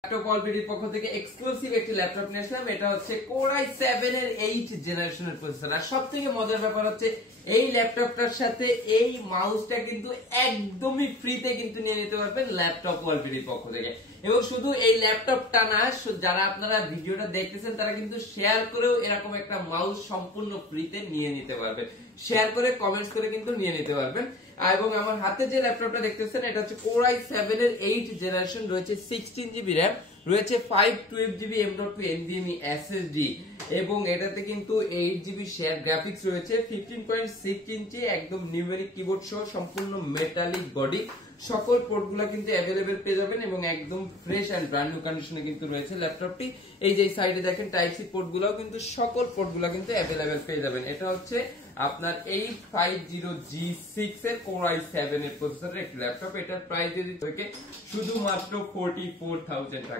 Laptop অলরেডির পক্ষ থেকে exclusive একটি ল্যাপটপ নিয়ে আসলাম। এটা হচ্ছে Core i7 এর 8 জেনারেশনের প্রসেসর। আর সবথেকে মজার ব্যাপার হচ্ছে এই ল্যাপটপটার সাথে এই মাউসটা কিন্তু একদমই ফ্রিতে কিন্তু নিয়ে নিতে পারবেন ল্যাপটপ অলরেডির পক্ষ থেকে। এবং শুধু এই ল্যাপটপটা না, যারা আপনারা ভিডিওটা দেখতেছেন তারা কিন্তু শেয়ার করেও এরকম একটা মাউস সম্পূর্ণ ফ্রিতে নিয়ে নিতে পারবেন। শেয়ার করে কমেন্টস করে কিন্তু নিয়ে নিতে পারবেন। এবং আমার হাতে যে ল্যাপটপটা দেখতেছেন এটা হচ্ছে Core i7 এর 8 জেনারেশন, রয়েছে 16GB RAM, রয়েছে 512GB M.2 NVMe SSD এবং এটাতে কিন্তু 8GB শেয়ার গ্রাফিক্স রয়েছে, 15.6 ইঞ্চি একদম নিউমেরিক কিবোর্ড সহ সম্পূর্ণ মেটালিক বডি। সকল পোর্টগুলো কিন্তু अवेलेबल পেয়ে যাবেন এবং একদম ফ্রেশ এন্ড ব্র্যান্ড নিউ কন্ডিশনে কিন্তু রয়েছে ল্যাপটপটি। এই যে সাইডে দেখেন টাইপ সি পোর্টগুলোও কিন্তু সকল পোর্টগুলো কিন্তু अवेलेबल পেয়ে যাবেন। এটা হচ্ছে আপনার 850G6 এর Core i7 এর প্রসেসরের একটি ল্যাপটপ। এটার প্রাইস যদি থাকে শুধুমাত্র 44,000 টাকা।